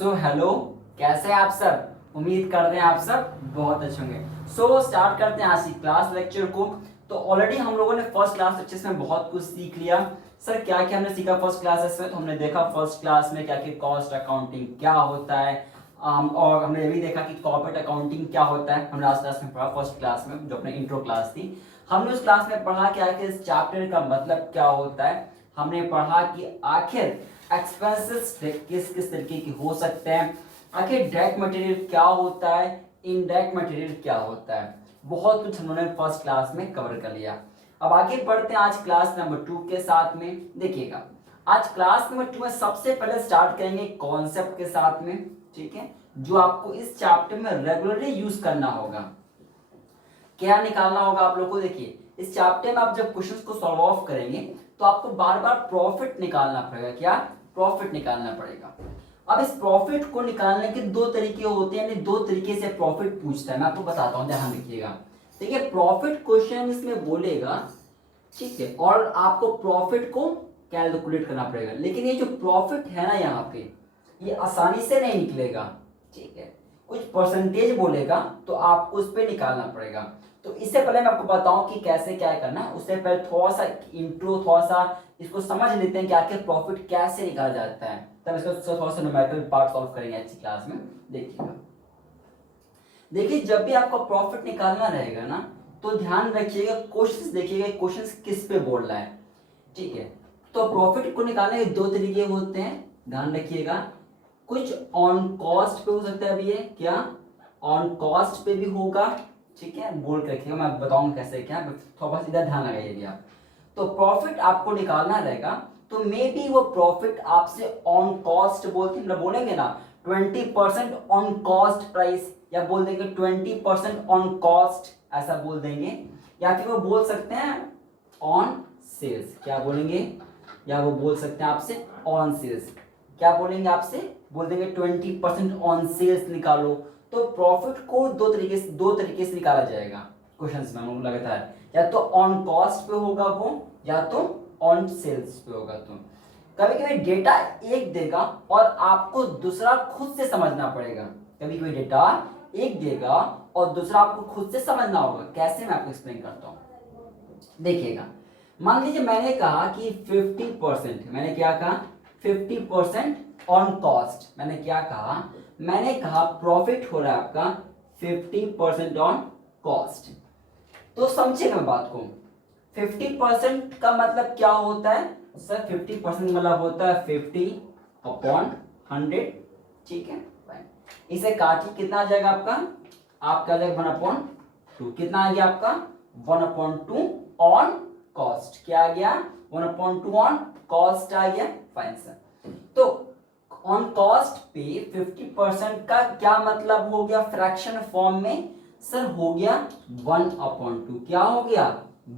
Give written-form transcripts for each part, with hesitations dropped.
Hello, कैसे हैं आप सब। उम्मीद करते हैं आप सब बहुत अच्छे होंगे। स्टार्ट करते हैं आज की क्लास लेक्चर को। तो ऑलरेडी हम लोगों ने फर्स्ट क्लास लेक्चर में बहुत कुछ सीख लिया। सर क्या क्या हमने सीखा फर्स्ट क्लासेस में, तो हमने देखा फर्स्ट क्लास में क्या कि कॉस्ट अकाउंटिंग क्या होता है, और हमने ये भी देखा कि कॉर्पोरेट अकाउंटिंग क्या होता है। हमने लास्ट क्लास में पढ़ा, फर्स्ट क्लास में जो अपने इंट्रो क्लास थी। हमने उस क्लास में पढ़ा कि आखिर इस चैप्टर का मतलब क्या होता है। हमने पढ़ा कि आखिर एक्सपेंसेस किस किस तरीके की हो सकते हैं, आखिर डायरेक्ट मटेरियल क्या होता है, इनडायरेक्ट मटेरियल क्या होता है। बहुत कुछ हम लोगों ने फर्स्ट क्लास में कवर कर लिया। अब आगे बढ़ते हैं आज क्लास नंबर 2 के साथ में। देखिएगा आज क्लास नंबर 2 में सबसे पहले स्टार्ट करेंगे कॉन्सेप्ट के साथ में, ठीक है, जो आपको इस चैप्टर में रेगुलरली यूज करना होगा। क्या निकालना होगा आप लोगों को। देखिए इस चैप्टर में आप जब क्वेश्चंस को सॉल्व ऑफ करेंगे तो आपको बार बार प्रॉफिट निकालना पड़ेगा। क्या प्रॉफिट निकालना पड़ेगा। अब इस प्रॉफिट को निकालने के दो तरीके होते हैं, यानी दो तरीके से प्रॉफिट पूछता है। मैं आपको बताता हूं, ध्यान रखिएगा। देखिए प्रॉफिट क्वेश्चन इसमें बोलेगा, ठीक है, और आपको प्रॉफिट को कैलकुलेट करना पड़ेगा। लेकिन ये जो प्रॉफिट है ना यहाँ पे, ये आसानी से नहीं निकलेगा, ठीक है। कुछ परसेंटेज बोलेगा तो आपको उस पर निकालना पड़ेगा। तो इससे पहले मैं आपको बताऊं कि कैसे क्या करना है, उससे पहले थोड़ा सा इंट्रो, थोड़ा सा इसको समझ लेते हैं कि आखिर प्रॉफिट कैसे निकाला जाता है। तब इसका थोड़ा सा न्यूमेरिकल पार्ट सॉल्व करेंगे अच्छी क्लास में। देखिएगा, देखिए जब भी आपको प्रॉफिट निकालना रहेगा ना, तो ध्यान रखिएगा क्वेश्चंस देखिएगा, क्वेश्चंस किस पे बोल रहा है, ठीक है। तो प्रॉफिट को निकालने के दो तरीके होते हैं, ध्यान रखिएगा। कुछ ऑन कॉस्ट पे हो सकता है, अभी ये क्या ऑन कॉस्ट पे भी होगा, ठीक है, बोल के रखिएगा, मैं बताऊंगा कैसे क्या, थोड़ा सा इधर ध्यान लगाइए आप। तो प्रॉफिट आपको निकालना रहेगा, तो मे बी वो प्रॉफिट आपसे ऑन कॉस्ट बोलते हैं, बोलेंगे ना 20% ऑन कॉस्ट प्राइस, या बोल देंगे 20% ऑन कॉस्ट, ऐसा बोल देंगे। या फिर वो बोल सकते हैं ऑन सेल्स, क्या बोलेंगे, या वो बोल सकते हैं आपसे ऑन सेल्स, क्या बोलेंगे आपसे, बोल देंगे 20% ऑन सेल्स निकालो। तो प्रॉफिट को दो तरीके से निकाला जाएगा क्वेश्चंस में, हम लगातार या तो ऑन कॉस्ट पे होगा वो, या तो ऑन सेल्स पे होगा। तो कभी कभी डेटा एक देगा और आपको दूसरा खुद से समझना पड़ेगा। कभी कभी डेटा एक देगा और दूसरा आपको खुद से समझना होगा। कैसे, मैं आपको एक्सप्लेन करता हूं। देखिएगा, मान लीजिए मैंने कहा कि 50%, मैंने क्या कहा 50% ऑन कॉस्ट। मैंने क्या कहा, मैंने कहा प्रॉफिट हो रहा है आपका 50% ऑन कॉस्ट। तो समझिएगा मैं बात को, 50% का मतलब क्या होता है सर, 50% मतलब होता है 50/100, ठीक है। इसे काटिए, कितना आ जाएगा आपका, आपका आ जाएगा 1/2। कितना आ गया आपका 1/2 ऑन कॉस्ट। क्या आ गया 1/2 ऑन कॉस्ट आ गया, फाइन सर। तो ऑन कॉस्ट पे 50% का क्या मतलब हो गया फ्रैक्शन फॉर्म में सर, हो गया 1/2। क्या हो गया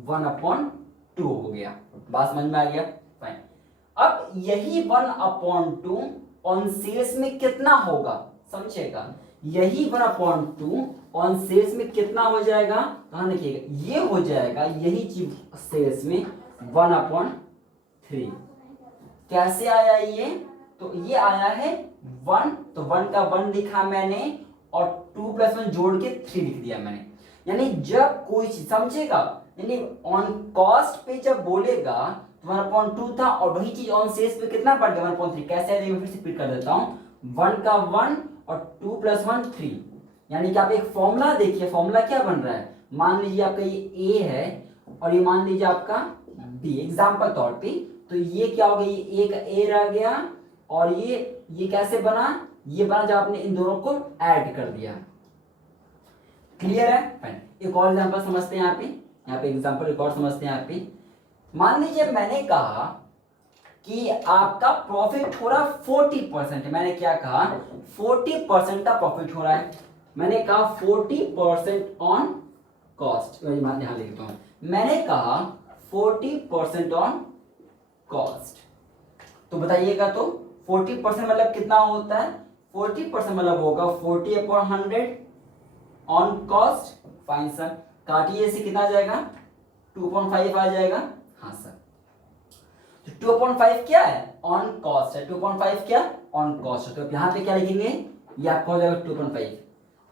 1/2 हो गया। बात समझ में आ गया, फाइन। अब यही 1/2 ऑन सेल्स में कितना होगा, समझेगा, यही 1/2 ऑन सेल्स में कितना हो जाएगा, ध्यान रखिएगा, ये हो जाएगा यही चीज सेल्स में 1/3। कैसे आया ये, तो ये आया है 1, तो 1 का 1 लिखा मैंने और 2 + 1 जोड़ के 3 लिख दिया मैंने। यानी जब कोई चीज, समझेगा, यानी ऑन कॉस्ट पे जब बोलेगा तो 1/2 था, और वही चीज ऑन सेल्स पे कितना पड़ गया 1/3। कैसे आएगा, फिर से रिपीट कर देता हूं, 1 का 1 और 2 + 1 3। यानी कि आप एक फॉर्मूला देखिए, फॉर्मूला क्या बन रहा है, मान लीजिए आपका ये ए है और ये मान लीजिए आपका बी, एग्जाम्पल तौर पे। तो ये क्या हो गया, ये ए का ए रह गया, और ये कैसे बना, ये बना जब आपने इन दोनों को ऐड कर दिया। क्लियर है, फाइन। एक और एग्जांपल समझते हैं यहाँ पे एग्जांपल एक और समझते हैं यहाँ पे। मान लीजिए मैंने कहा कि आपका प्रॉफिट हो रहा 40%। मैंने क्या कहा 40% का प्रॉफिट हो रहा है। मैंने कहा 40% ऑन कॉस्ट, यहां लिखता हूं, मैंने कहा 40% ऑन कॉस्ट। तो बताइएगा, तो 40% मतलब कितना होता है, 40% मतलब होगा 40/100 ऑन कॉस्ट, फाइन सर। काटिए, से कितना आ जाएगा 2.5 आ जाएगा, हाँ सर। तो 2.5 क्या है, ऑन कॉस्ट है। 2.5 क्या ऑन कॉस्ट। तो यहाँ पे क्या लिखेंगे, ये आपका हो जाएगा 2.5।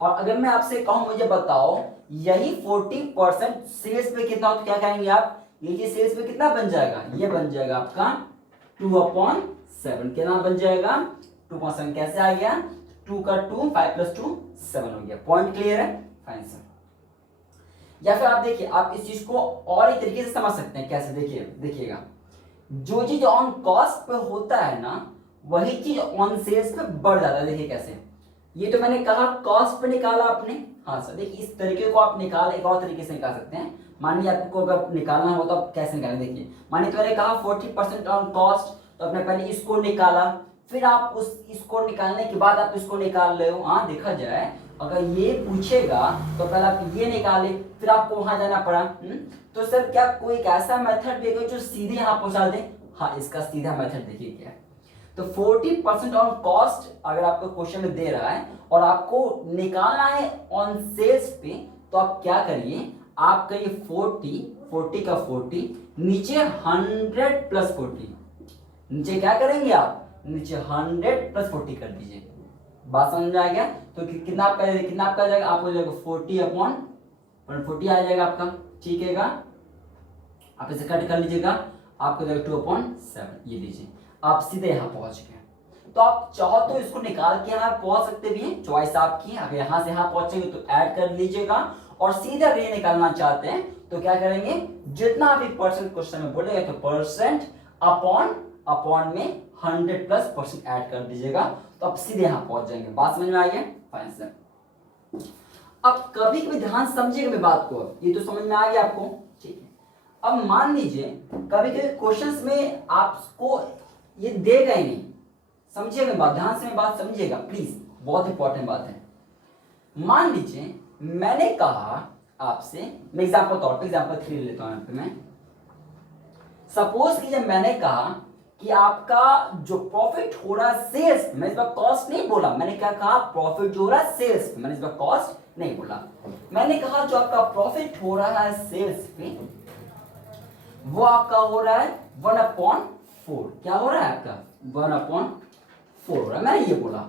और अगर मैं आपसे कहूँ मुझे बताओ यही 40% सेल्स पे कितना हो, तो क्या कहेंगे आप, ये सेल्स पे कितना बन जाएगा, ये बन जाएगा आपका 2/7। कितना बन जाएगा 2/7। कैसे आ गया, 2 का 2, 5 + 2 7 हो गया। पॉइंट क्लियर है, फाइन सर। या फिर आप देखिए, आप इस चीज को और एक तरीके से समझ सकते हैं। कैसे, देखिएगा, जो चीज ऑन कॉस्ट पे होता है ना, वही चीज ऑन सेल्स पे बढ़ जाता है। देखिए कैसे, ये तो मैंने कहा कॉस्ट पे निकाला आपने। हाँ सर, देखिए इस तरीके को आप निकाल, एक और तरीके से निकाल सकते हैं। मानिए आपको अगर निकालना हो तो आप कैसे निकालें, देखिए मानिए तो मैंने कहा 40% ऑन कॉस्ट, तो आपने पहले इसको निकाला, फिर आप इसको निकालने के बाद आप इसको निकाल रहे हो। हाँ, देखा जाए अगर ये पूछेगा तो पहले आप ये निकाले, फिर आपको वहां जाना पड़ा। तो सर क्या कोई एक ऐसा मेथड भी है जो सीधे यहाँ पहुंचा दे? हाँ, इसका सीधा मेथड देखिए क्या है। तो 40% ऑन कॉस्ट अगर आपको क्वेश्चन में दे रहा है और आपको निकालना है ऑन सेल्स पे, तो आप क्या करिए, आप करिए 40 का 40, नीचे 100 + 40, नीचे क्या करेंगे आप, नीचे 100 + 40 कर दीजिए। बात समझ में आ गया? तो कितना आपका आ जाएगा, आपको जाएगा 40/140 आ जाएगा आपका। ठीक है, आप इसे कट कर लीजिएगा, आपको जाएगा 2/7। ये लीजिए, आप सीधे यहाँ पहुंच गए। तो आप चाहो तो इसको निकाल के यहाँ पहुंच सकते भी हैं, चॉइस आपकी। अगर यहाँ से यहाँ पहुंचेंगे तो ऐड कर लीजिएगा, और सीधा ये निकालना चाहते हैं तो क्या करेंगे, जितना भी परसेंट क्वेश्चन में बोलेगा तो परसेंट अपॉन में 100+% ऐड कर दीजिएगा, तो आप सीधे यहाँ पहुंच जाएंगे। बात समझ में आ गया? Fine sir. अब कभी कभी ध्यान समझिएगा मेरी बात को, ये तो समझ में आ गया आपको, ठीक है। अब मान लीजिए कभी कभी क्वेश्चंस में आपको ये देगा ही नहीं, समझिएगा बात, ध्यान से बात समझिएगा प्लीज, बहुत इंपॉर्टेंट बात है। मान लीजिए मैंने कहा आपसे, मैं एग्जांपल तौर पे एग्जांपल 3 लेता हूं यहाँ पे मैं। सपोज कीजिए मैंने कहा कि आपका जो प्रॉफिट हो रहा है सेल्स, मैंने इस बार कॉस्ट नहीं बोला, मैंने क्या कहा, प्रॉफिट जो हो रहा है सेल्स पे, मैंने इस बार कॉस्ट नहीं बोला। मैंने कहा जो आपका प्रॉफिट हो रहा है सेल्स पे, वो आपका हो रहा है 1/4। क्या हो रहा है आपका, 1/4 हो रहा है। मैंने ये बोला,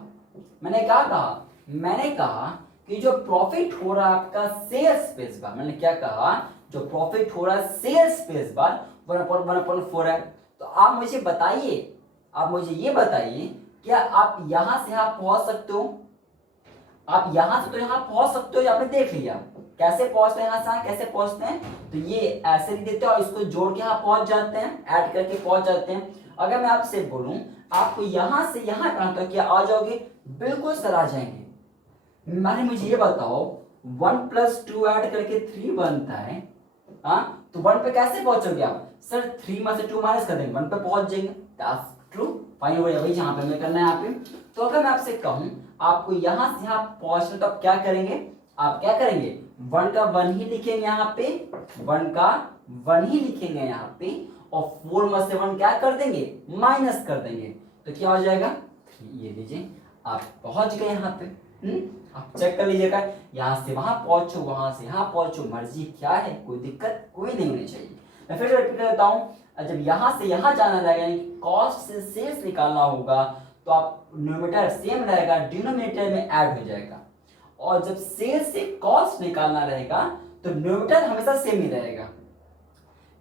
मैंने क्या कहा, मैंने कहा कि जो प्रॉफिट हो रहा है आपका सेल्स पे इस बार, मैंने क्या कहा, जो प्रॉफिट हो रहा है सेल्स पे इस बार 1/4 है। तो आप मुझे बताइए, आप मुझे ये बताइए, क्या आप यहां से यहां पहुंच सकते हो? आप यहां से तो यहां पहुंच सकते हो, आपने देख लिया कैसे पहुंचते हैं, यहां से कैसे पहुंचते हैं, तो ये ऐसे लिख देते हैं और इसको जोड़ के यहां पहुंच जाते हैं, ऐड करके पहुंच जाते हैं। अगर मैं आपसे बोलूं आपको यहां से यहां कहां तक, क्या आ जाओगे? बिल्कुल सर आ जाएंगे। मैंने मुझे ये बताओ 1 + 2 ऐड करके 3 बनता है, हाँ, तो 1 पे कैसे पहुंचोगे आप? सर 3 में से 2 माइनस कर देंगे, 1 पे पहुंच जाएंगे। दैट्स ट्रू, फाइन हो गया भाई, जहां पे हमें करना है यहाँ पे। तो अगर मैं आपसे कहूं आपको यहां से यहां पहुंचना, तो आप क्या करेंगे, आप क्या करेंगे, 1 का 1 ही लिखेंगे यहाँ पे, 1 का 1 ही लिखेंगे यहाँ पे, और 4 में से 1 क्या कर देंगे, माइनस कर देंगे, तो क्या हो जाएगा 3। ये लीजिए, आप पहुंच गए यहाँ पे। आप चेक कर लीजिएगा, यहाँ से वहां पहुंचो, वहां से यहाँ पहुंचो, मर्जी क्या है, कोई दिक्कत कोई नहीं होनी चाहिए। मैं फिर रिपीट कर देता हूँ, जब यहाँ से यहाँ जाना रहेगा, यानी कॉस्ट से सेल्स निकालना होगा, तो आप न्यूमरेटर सेम रहेगा, डिनोमिनेटर में ऐड हो जाएगा। और जब सेल्स से कॉस्ट निकालना रहेगा तो न्यूमरेटर हमेशा सेम ही रहेगा,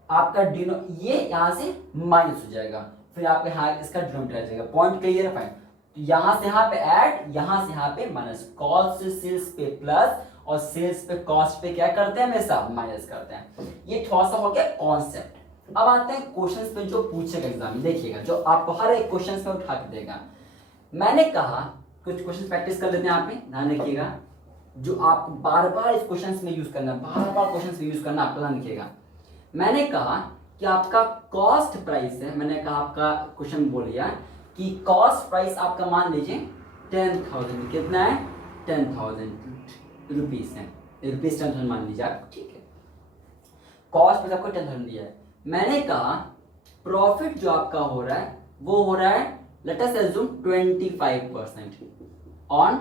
आपका ये यहां से माइनस हो जाएगा, फिर आपके यहाँ इसका डिनोमिनेटर आ जाएगा। पॉइंट क्लियर है? फाइन। तो यहां से यहाँ पे ऐड, यहां से यहाँ पे माइनस, कॉस्ट से सेल्स पे प्लस, और सेल्स पे कॉस्ट पे क्या करते हैं, हमेशा माइनस करते हैं। ये थोड़ा सा हो गया कॉन्सेप्ट। अब आते हैं क्वेश्चंस पे जो पूछेगा एग्जाम में, देखिएगा जो आपको हर एक क्वेश्चंस में उठा के देगा। मैंने कहा कुछ क्वेश्चन प्रैक्टिस कर लेते हैं, यहाँ पे ध्यान रखिएगा, जो आपको बार बार इस क्वेश्चंस में यूज करना, बार बार क्वेश्चंस में यूज करना, आपको ध्यान रखिएगा। मैंने कहा कि आपका कॉस्ट प्राइस है, मैंने कहा आपका क्वेश्चन बोल दिया कि कॉस्ट प्राइस आपका मान लीजिए 10,000, कितना है, 10,000 रुपीज है, रुपीज 10,000 मान लीजिए आप, ठीक है। कॉस्ट प्राइस आपको 10,000 दिया है। मैंने कहा प्रॉफिट जो आपका हो रहा है वो हो रहा है, let us assume 25% on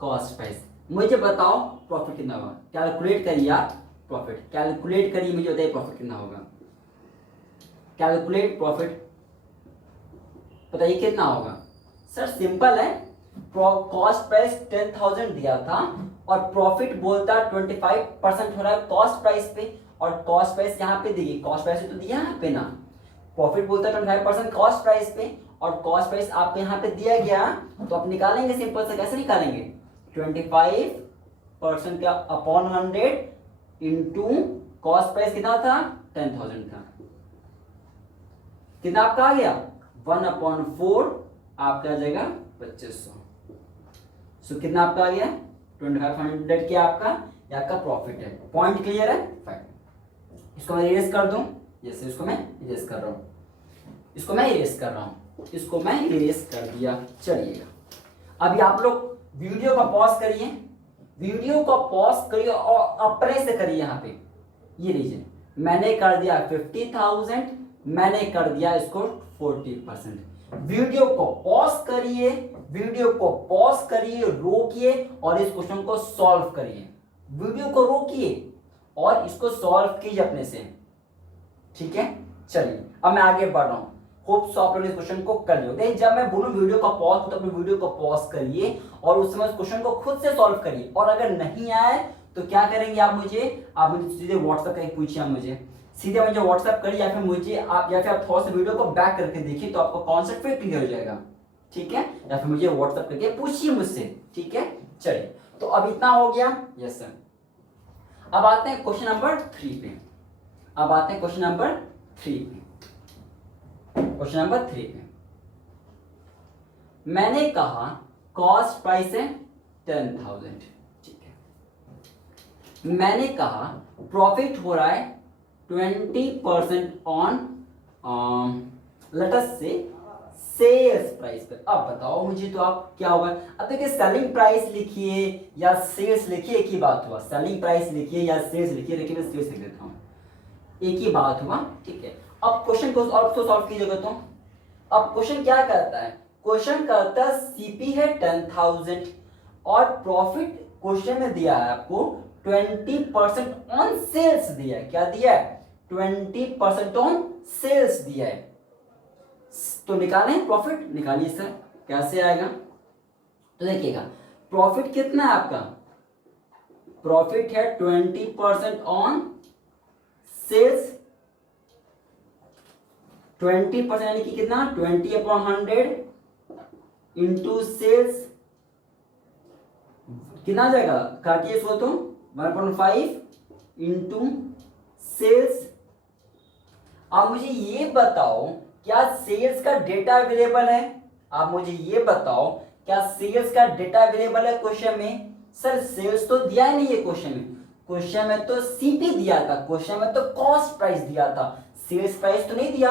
cost price. मुझे बताओ प्रॉफिट कितना होगा, कैलकुलेट करिए आप प्रॉफिट, कैलकुलेट करिए, मुझे बताइए प्रॉफिट कितना होगा, कैलकुलेट प्रॉफिट, बताइए कितना होगा। सर सिंपल है, कॉस्ट प्राइस 10,000 दिया था और प्रॉफिट बोलता 25% हो रहा है कॉस्ट प्राइस पे, और कॉस्ट प्राइस यहाँ पे दी, कॉस्ट प्राइस तो दिया यहाँ पे ना, प्रॉफिट बोलता है 25% कॉस्ट प्राइस पे और कॉस्ट प्राइस आपको यहाँ पे दिया गया, तो आप निकालेंगे सिंपल से, कैसे निकालेंगे, 25% का अपॉन 100 इंटू कॉस्ट प्राइस कितना था, 10,000 था, कितना आपका आ गया, 1/4 आपका आ जाएगा 2500। सो कितना आपका आ गया, 2500 क्या आपका, ये आपका प्रॉफिट है। पॉइंट क्लियर है, फाइन। इसको मैं इरेज कर दूं, जैसे इसको मैं इरेज कर रहा हूं, इसको मैं इरेज कर रहा हूं, इसको मैं इरेज कर दिया। चलिएगा अभी आप लोग वीडियो को पॉज करिए, वीडियो को पॉज करिए और अपने से करिए। यहाँ पे ये लीजिए, मैंने कर दिया 50,000, मैंने कर दिया इसको 40%। वीडियो को पॉज करिए, वीडियो को पॉज करिए, रोकिए और इस क्वेश्चन को सॉल्व करिए। वीडियो को रोकिए और इसको सॉल्व कीजिए अपने से, ठीक है। चलिए अब मैं आगे बढ़ रहा हूं, होप सो आप लोग इस क्वेश्चन को कर लियो। जब मैं बोलूं वीडियो को पॉज, तो अपने वीडियो को पॉज करिए और उस समय उस क्वेश्चन को खुद से सॉल्व करिए, और अगर नहीं आए तो क्या करेंगे आप मुझे सीधे व्हाट्सएप करके पूछिए, मुझे सीधे मुझे व्हाट्सएप करिए, या फिर मुझे आप, या फिर आप थोड़ा सा वीडियो को बैक करके देखिए, तो आपको कॉन्सेप्ट फिर क्लियर हो जाएगा, ठीक है। या फिर मुझे व्हाट्सएप करके पूछिए मुझसे, ठीक है। चलिए तो अब इतना हो गया, यस सर। अब आते हैं क्वेश्चन नंबर 3 पे, अब आते हैं क्वेश्चन नंबर 3 पे। क्वेश्चन नंबर 3 पे मैंने कहा कॉस्ट प्राइस है 10,000, ठीक है। मैंने कहा प्रॉफिट हो रहा है 20% ऑन लेट अस से सेल्स प्राइस पर। अब बताओ मुझे, तो आप क्या होगा, अब देखिए सेलिंग प्राइस लिखिए या सेल्स लिखिए, एक ही बात हुआ। सेलिंग प्राइस लिखिए या सेल्स लिखिए, लेकिन मैं सेल्स लिख देता हूं, एक ही बात हुआ, ठीक है। अब क्वेश्चन को और तो सॉल्व कीजिएगा। तो अब क्वेश्चन क्या करता है, क्वेश्चन करता है सीपी है 10,000 और प्रॉफिट क्वेश्चन में दिया है आपको 20% ऑन सेल्स दिया है। क्या दिया है, 20% ऑन सेल्स दिया है। तो निकालें प्रॉफिट, निकालिए सर, कैसे आएगा। तो देखिएगा प्रॉफिट कितना है आपका, प्रॉफिट है 20% ऑन सेल्स, 20% यानी कि कितना, 20/100 इंटू सेल्स, कितना आ जाएगा, काटिए इसको, तो 1/5 इंटू सेल्स। अब मुझे ये बताओ क्या सेल्स का डेटा अवेलेबल है, आप मुझे ये बताओ क्या सेल्स का डेटा अवेलेबल है क्वेश्चन में। सर सेल्स तो दिया ही नहीं है क्वेश्चन में, क्वेश्चन में तो सीपी दिया था, क्वेश्चन में तो कॉस्ट प्राइस दिया था, सेल्स प्राइस तो नहीं दिया।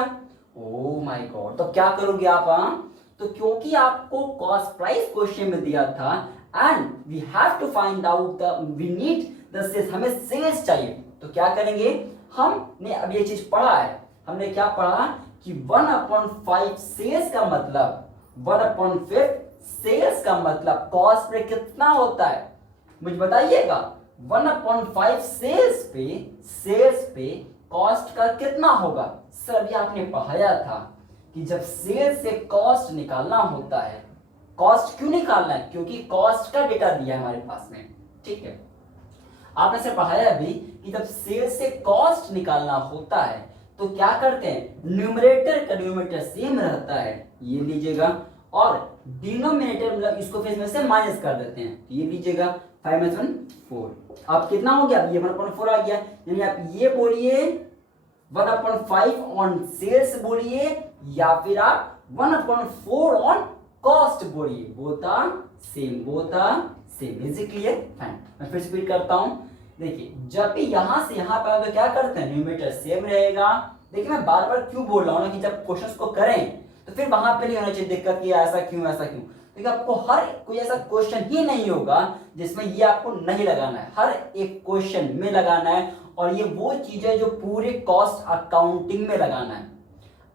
ओह माय गॉड, तो क्या करोगे आप, तो क्योंकि आपको कॉस्ट प्राइस क्वेश्चन में दिया था and we have to find out the, we need the cells, हमें सेल्स चाहिए, तो क्या करेंगे, हमने अब ये चीज पढ़ा है, हमने क्या पढ़ा कि 1/5 सेल्स का मतलब, 1/5 सेल्स का मतलब कॉस्ट पे कितना होता है, मुझे बताइएगा। 1/5 सेल्स पे कॉस्ट का कितना होगा। सर अभी आपने पढ़ाया था कि जब सेल्स से कॉस्ट निकालना होता है, कॉस्ट क्यों निकालना है, क्योंकि कॉस्ट का डेटा दिया है हमारे पास में, ठीक है। आपने से पढ़ाया अभी कि जब सेल्स से कॉस्ट निकालना होता है तो क्या करते हैं, न्यूमरेटर का न्यूमरेटर सेम रहता है, ये लीजिएगा, और डिनोमिनेटर मतलब इसको फिर में से माइनस कर देते हैं, ये लीजिएगा 5 - 1 4। अब कितना हो गया, ये 1/4 आ गया, यानी आप ये बोलिए 1/5 ऑन सेल्स बोलिए, या फिर आप 1/4 ऑन कॉस्ट बोलिए, बोता same. Is it clear, fine. मैं फिर से रिपीट करता हूं, देखिए जब भी यहां से यहां पर तो क्या करते हैं, न्यूमरेटर सेम रहेगा। देखिए मैं बार बार क्यों बोल रहा हूं ना कि जब क्वेश्चंस को करें तो फिर वहां पे नहीं होना चाहिए दिक्कत कि ऐसा क्यों। देखिए आपको हर कोई ऐसा क्वेश्चन ही नहीं होगा जिसमें ये आपको नहीं लगाना है, हर एक क्वेश्चन में लगाना है, और ये वो चीज है जो पूरे कॉस्ट अकाउंटिंग में लगाना है।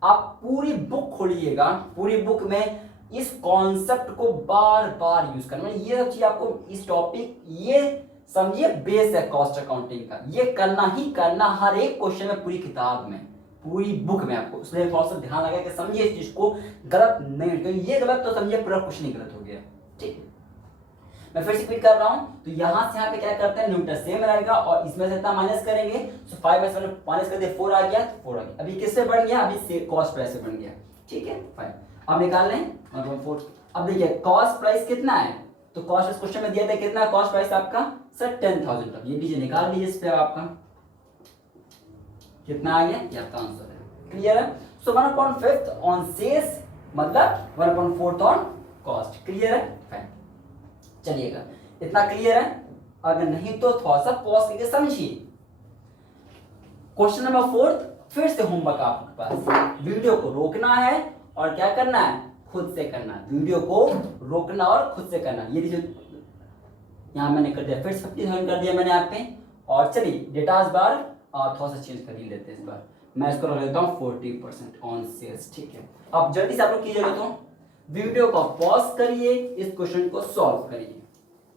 आप पूरी बुक खोलिएगा, पूरी बुक में इस कॉन्सेप्ट को बार बार यूज करना, ये सब चीज आपको, इस टॉपिक, ये समझिए बेस है कॉस्ट अकाउंटिंग का, ये करना ही करना हर एक क्वेश्चन में, पूरी किताब में, पूरी बुक में आपको, इसलिए थोड़ा सा ध्यान लगा कि समझिए इस चीज को, गलत नहीं, क्योंकि ये गलत तो समझिए पूरा कुछ नहीं गलत हो गया। ठीक, मैं फिर से रिपीट कर रहा हूं, तो यहां से यहां पे क्या करते हैं, न्यूमरेटर सेम रहेगा और इसमें से इतना माइनस करेंगे, सो 5 में से माइनस कर दिया 4 आ गया, तो 4 आ गया। अभी किससे बढ़ गया, अभी कॉस्ट प्राइस से बन गया। ठीक है, फाइन, अब निकाल लें 1.4। अब देखिए कॉस्ट प्राइस कितना है, तो कॉस्ट प्राइस क्वेश्चन में दिया था कितना कॉस्ट प्राइस आपका सर 10,000। अब ये लीजिए निकाल लीजिए, इस पे आपका कितना आ गया, ये आपका आंसर है। क्लियर है, सो 1/5 ऑन सेल्स मतलब 1/4 ऑन कॉस्ट। क्लियर है, फाइन, चलिएगा इतना क्लियर है, अगर नहीं तो थोड़ा सा पॉज करके समझिए। क्वेश्चन नंबर 4 फिर से होमवर्क आपके पास, वीडियो को रोकना है और क्या करना है, खुद से करना है, वीडियो को रोकना और खुद से करना। ये देखिए यहाँ मैंने कर दिया, फिर से 50,000 कर दिया मैंने यहाँ पे। और चलिए डेटा इस बार थोड़ा सा चेंज कर ही लेते हैं, इस बार मैं इसको रख लेता हूँ 40% ऑन सेल्स। ठीक है, अब जल्दी से आप लोग कीजिएगा, तो वीडियो को पॉज करिए, इस क्वेश्चन को सॉल्व करिए,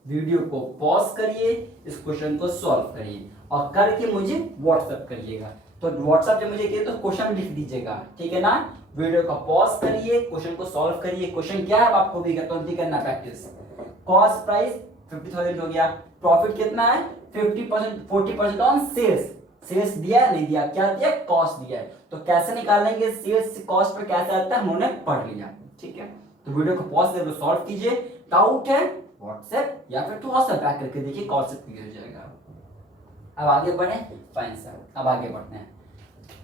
वीडियो को पॉज करिए, इस क्वेश्चन को सॉल्व करिए और करके मुझे व्हाट्सएप करिएगा। तो व्हाट्सएप जब मुझे किए तो क्वेश्चन लिख दीजिएगा, ठीक है ना। वीडियो को पॉज करिए, क्वेश्चन को सॉल्व करिए। क्वेश्चन क्या है आपको भी करना प्रैक्टिस। कॉस्ट प्राइस 50,000 हो गया, प्रॉफिट कितना है 50%, 40% ऑन सेल्स। सेल्स दिया नहीं दिया, क्या दिया, कॉस्ट दिया है। तो कैसे निकालेंगे सेल्स से कॉस्ट पे कैसे आता है, हमने पढ़ लिया। ठीक है, तो वीडियो को पॉज करके सॉल्व कीजिए। डाउट है व्हाट्सएप या फिर थोड़ा सा बैक करके देखिए, कॉन्सेप्ट क्लियर हो जाएगा। अब आगे बढ़े, फाइन सर, अब आगे बढ़ते हैं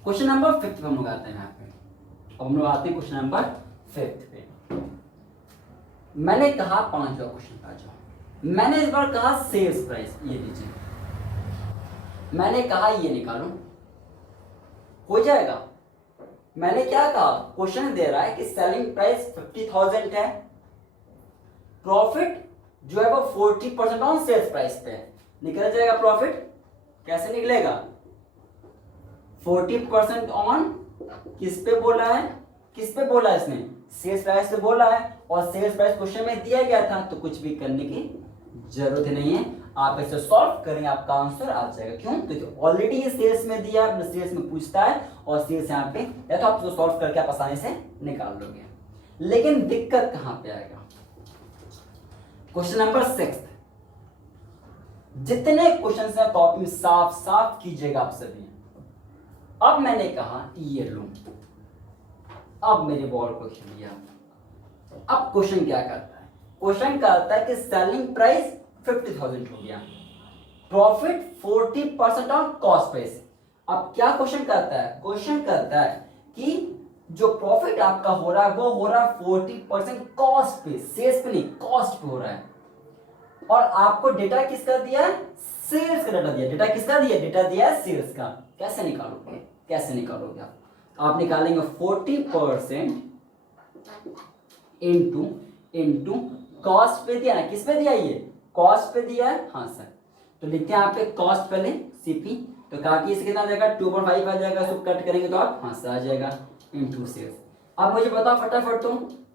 क्वेश्चन नंबर 5 पे हम लोग आते हैं यहाँ पे। अब हम लोग आते हैं क्वेश्चन नंबर 5 पे। मैंने कहा 5वां क्वेश्चन आ जाओ, मैंने इस बार कहा सेल्स प्राइस, ये लीजिए, मैंने कहा ये निकालो, हो जाएगा। मैंने क्या कहा, क्वेश्चन दे रहा है कि सेलिंग प्राइस 50,000 है, प्रॉफिट जो है वो 40% ऑन सेल्स प्राइस पे निकल जाएगा। प्रॉफिट कैसे निकलेगा, 40% ऑन किस पे बोला है, किस पे बोला है इसने, सेल्स प्राइस पे बोला है। और सेल्स प्राइस क्वेश्चन में दिया गया था, तो कुछ भी करने की जरूरत नहीं है, आप इसे सॉल्व करेंगे, आपका आंसर आ जाएगा। क्यों, क्योंकि ऑलरेडी ये सेल्स में दिया है, सेल्स में पूछता है और सेल्स यहाँ पे, या तो आप इसको सॉल्व करके आप आसानी से निकाल लोगे। लेकिन दिक्कत कहां पे आएगा, क्वेश्चन नंबर 6। जितने क्वेश्चन है कॉपी में साफ साफ कीजिएगा आप सभी। अब मैंने कहा ये लो, अब मेरे बॉल को खेल लिया। अब क्वेश्चन क्या करता है, क्वेश्चन कहता है कि सेलिंग प्राइस 50,000 हो गया, प्रॉफिट 40% ऑन कॉस्ट प्राइस। अब क्या क्वेश्चन कहता है, क्वेश्चन कहता है कि जो प्रॉफिट आपका हो रहा है वो हो रहा है 40% कॉस्ट पे, सेल्स पे नहीं, कॉस्ट पे हो रहा है। और आपको डेटा किसका दिया है, सेल्स का डेटा दिया। डेटा किसका दिया, डेटा दिया है सेल्स का। कैसे निकालोगे, कैसे निकालोगे आप निकालेंगे 40% इंटू कॉस्ट पे दिया ना, किस पे दिया, ये कॉस्ट पे दिया है, हाँ सर। तो लिखते हैं यहाँ पे कॉस्ट पहले सीपी, तो काटिए इसे कितना आ जाएगा 2.5 आ जाएगा, इसको कट करेंगे तो आप हाँ सर आ जाएगा इंटू सेल्स। अब मुझे बताओ फटाफट, तो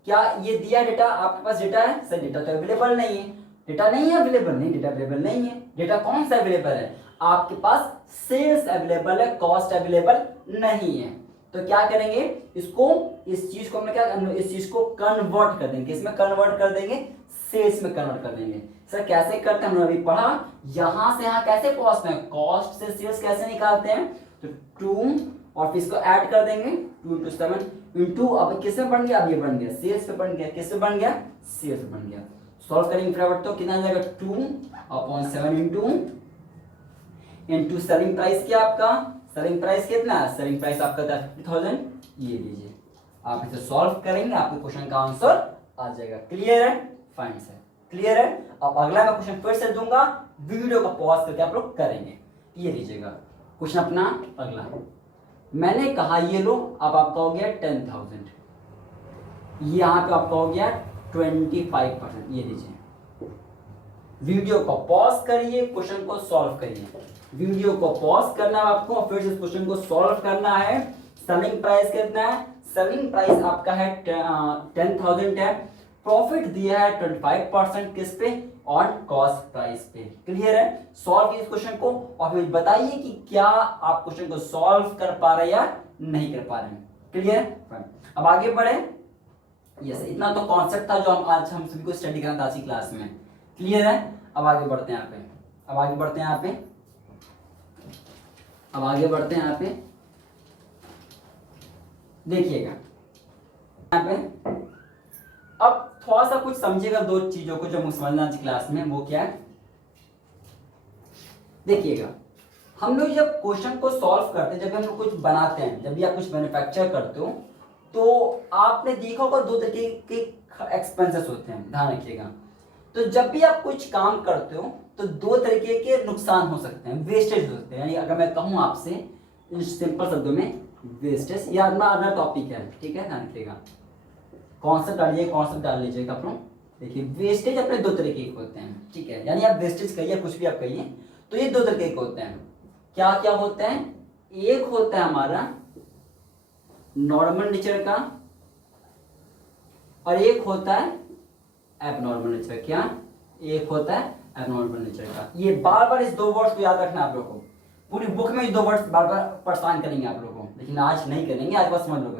क्या ये दिया डेटा, आपके पास डेटा है सर, डेटा तो अवेलेबल नहीं है, डेटा नहीं है अवेलेबल, नहीं डेटा अवेलेबल नहीं है। डेटा कौन सा अवेलेबल है, आपके पास सेल्स अवेलेबल है, कॉस्ट अवेलेबल नहीं है। तो क्या करेंगे, इसको, इस चीज को हमने क्या, इस चीज को कन्वर्ट कर देंगे, इसमें कन्वर्ट कर देंगे, सेल्स में कन्वर्ट कर देंगे। सर कैसे करते हैं, हमने अभी पढ़ा, यहां से यहां कैसे पहुंचते हैं, कॉस्ट से सेल्स कैसे निकालते हैं, तो 2 और फिर इसको ऐड कर देंगे 2 into 7 इंटू, अब किस में बन गया, अब ये बन गया सेल्स पे बन गया, किस में बन गया, सेल्स में बन गया। सॉल्व करेंगे फटाफट, तो कितना आ जाएगा 2/7 इंटू सेलिंग प्राइस क्या आपका, सेलिंग प्राइस कितना है, सेलिंग प्राइस आपका था 50,000। ये लीजिए, आप इसे सॉल्व करेंगे, आपके क्वेश्चन का आंसर आ जाएगा। क्लियर है, फाइन सर, क्लियर है। अब अगला मैं क्वेश्चन फिर से दूंगा, वीडियो का पॉज करके आप लोग करेंगे। ये लीजिएगा क्वेश्चन अपना अगला, मैंने कहा ये लो, अब आपका हो गया 10,000, यहाँ पे आपका हो गया 25%। ये लीजिए, वीडियो को पॉज करिए, क्वेश्चन को सॉल्व करिए। वीडियो को पॉज करना है आपको और फिर इस क्वेश्चन को सॉल्व करना है। सेलिंग प्राइस कितना है, सेलिंग प्राइस आपका है 10,000 है, प्रॉफिट दिया है 25% किस पे, ऑन कॉस्ट प्राइस पे। क्लियर है, सॉल्व इस क्वेश्चन को और फिर बताइए कि क्या आप क्वेश्चन को सॉल्व कर पा रहे हैं या नहीं कर पा रहे हैं। क्लियर? अब आगे बढ़े। यस, इतना तो कॉन्सेप्ट था जो हम सभी को स्टडी करना था आज की क्लास में। क्लियर है? अब आगे बढ़ते हैं यहाँ पे। अब आगे बढ़ते हैं यहाँ पे। देखिएगा यहाँ पे, अब थोड़ा सा कुछ समझिएगा दो चीजों को जो समझना आज क्लास में। वो क्या है? देखिएगा, हम लोग जब क्वेश्चन को सॉल्व करते हैं, जब हम लोग कुछ बनाते हैं, जब भी आप कुछ मैन्युफैक्चर करते हो, तो आपने देखा होगा दो तरीके के एक्सपेंसेस होते हैं, ध्यान रखिएगा। तो जब भी आप कुछ काम करते हो तो दो तरीके के नुकसान हो सकते हैं, वेस्टेज होते हैं। यानी अगर मैं कहूँ आपसे सिंपल शब्दों में, वेस्टेज या अपना टॉपिक है, ठीक है, ध्यान रखिएगा। कॉन्सेप्ट डाल लीजिएगा आप लोग। देखिए, वेस्टेज अपने दो तरीके के होते हैं, ठीक है। यानी आप वेस्टेज कहिए, कुछ भी आप कहिए, तो ये दो तरीके के होते हैं। क्या क्या होते हैं? एक होता है हमारा नॉर्मल नेचर का, और एक होता है एबनॉर्मल नेचर। क्या? एक होता है एबनॉर्मल नेचर का। ये बार बार इस दो वर्ड्स को याद रखना आप लोगों को। पूरी बुक में ये दो वर्ड्स बार बार परेशान करेंगे आप लोगों को, लेकिन आज नहीं करेंगे, आज बस समझ लोगे।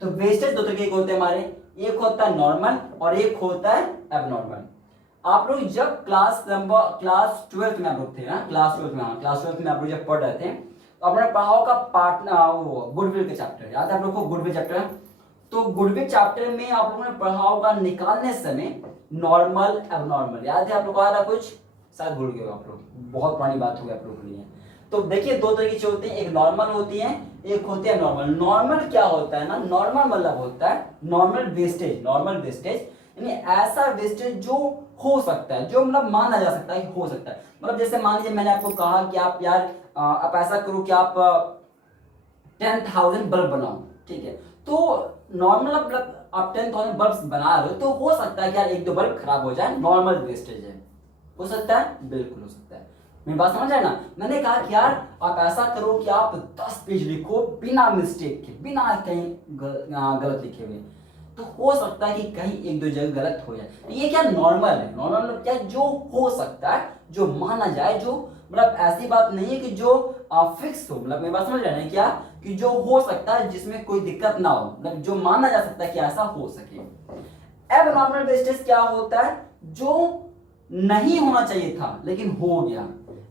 तो वेस्टेज दो तरीके के होते हैं हमारे, एक होता है नॉर्मल और एक होता है एबनॉर्मल। आप लोग जब क्लास 12th में आप लोग थे ना, क्लास 12th में आप लोग जब पढ़ रहे थे, तो आपने पढ़ा होगा गुडविल के चैप्टर, याद है आप लोग को? Goodwill chapter. तो गुडविल चैप्टर में आप लोगों ने पढ़ा होगा निकालने समय नॉर्मल एबनॉर्मल, याद है आप लोग को? आ रहा कुछ? शायद भूल गए आप लोग, बहुत पुरानी बात हो गई आप लोगों के लिए। तो देखिए, दो तरीके की होती है, एक नॉर्मल होती है, एक होती है नॉर्मल। नॉर्मल क्या होता है ना, नॉर्मल मतलब होता है नॉर्मल वेस्टेज। नॉर्मल वेस्टेज यानी ऐसा वेस्टेज जो हो सकता है, जो मतलब माना जा सकता है कि हो सकता है। मतलब जैसे मान लीजिए मैंने आपको कहा कि आप यार आप ऐसा करो कि आप 10,000 बल्ब बनाओ, ठीक है। तो नॉर्मल मतलब आप 10,000 बल्ब बना रहे हो, तो हो सकता है कि यार एक दो बल्ब खराब हो जाए, नॉर्मल वेस्टेज है। हो सकता है, बिल्कुल हो सकता है। मेरी बात समझ आए ना? मैंने कहा कि यार आप ऐसा करो कि आप 10 पेज लिखो बिना मिस्टेक के, बिना कहीं गलत लिखे हुए। तो हो सकता है कि कहीं एक दो जगह गलत हो जाए, तो ये क्या नॉर्मल है। नॉर्मल मतलब क्या? जो हो सकता है, जो माना जाए, जो मतलब ऐसी बात नहीं है कि जो फिक्स हो। मतलब मेरी बात समझ रहे हैं क्या? कि जो हो सकता है, जिसमें कोई दिक्कत ना हो, मतलब जो माना जा सकता है कि ऐसा हो सके। एबनॉर्मल वेस्टेज क्या होता है? जो नहीं होना चाहिए था लेकिन हो गया।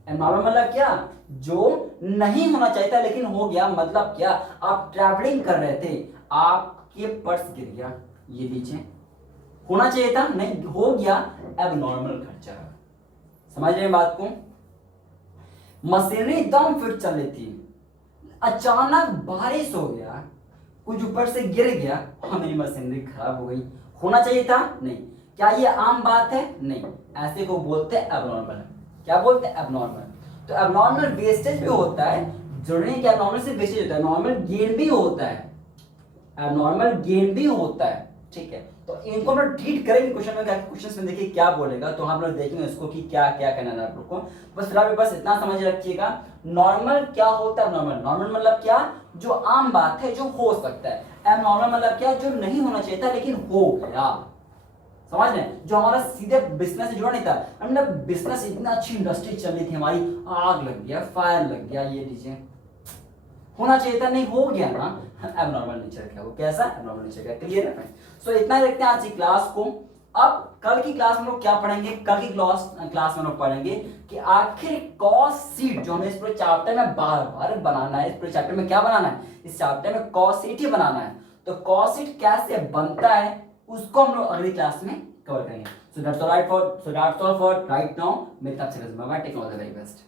एबनॉर्मल मतलब क्या? जो नहीं होना चाहिए था लेकिन हो गया। मतलब क्या? आप ट्रैवलिंग कर रहे थे, आपके पर्स गिर गया, ये लीजिए, होना चाहिए था, नहीं हो गया, एबनॉर्मल खर्चा। समझ रहे हैं बात को? मशीनरी एकदम फिट चल रही थी, अचानक बारिश हो गया, कुछ ऊपर से गिर गया और मेरी मशीनरी खराब हो गई। होना चाहिए था? नहीं। क्या ये आम बात है? नहीं। ऐसे को बोलते हैं एबनॉर्मल। क्या बोलते हैं? एबनॉर्मल। तो एबनॉर्मल वेस्टेज भी होता है, जरूरी नहीं कि एबनॉर्मल से वेस्टेज होता है, नॉर्मल गेन भी होता है, एबनॉर्मल गेन भी होता है, ठीक है। तो इनको हम लोग ट्रीट करेंगे क्वेश्चन में। क्वेश्चन में देखिए क्या बोलेगा, तो हम लोग देखेंगे उसको कि क्या क्या करना है आप लोग को। बस फिलहाल बस इतना समझ रखिएगा, नॉर्मल क्या होता है। नॉर्मल नॉर्मल मतलब क्या? जो आम बात है, जो हो सकता है। एबनॉर्मल मतलब क्या? जो नहीं होना चाहिए था लेकिन हो गया। समझ रहे हैं? जो हमारा सीधे बिजनेस से जुड़ा नहीं था, मतलब बिजनेस इतना अच्छी इंडस्ट्री चल रही थी हमारी, आग लग गया, फायर लग गया, ये लीजिए, होना चाहिए था, नहीं हो गया ना, एबनॉर्मल नेचर का। वो कैसा? एबनॉर्मल नेचर का। क्लियर है? सो इतना ही रखते हैं आज की क्लास को। अब कल की क्लास में लोग क्या पढ़ेंगे? कल की क्लास में लोग पढ़ेंगे कि आखिर कॉस सीट जो हमें इस पूरे चैप्टर में बार बार बनाना है, इस पूरे चैप्टर में क्या बनाना है? इस चैप्टर में कॉस सीट ही बनाना है। तो कॉस सीट कैसे बनता है उसको हम लोग अगली क्लास में कवर करेंगे। So that's all for right now. मेरे तरफ से take all the very best.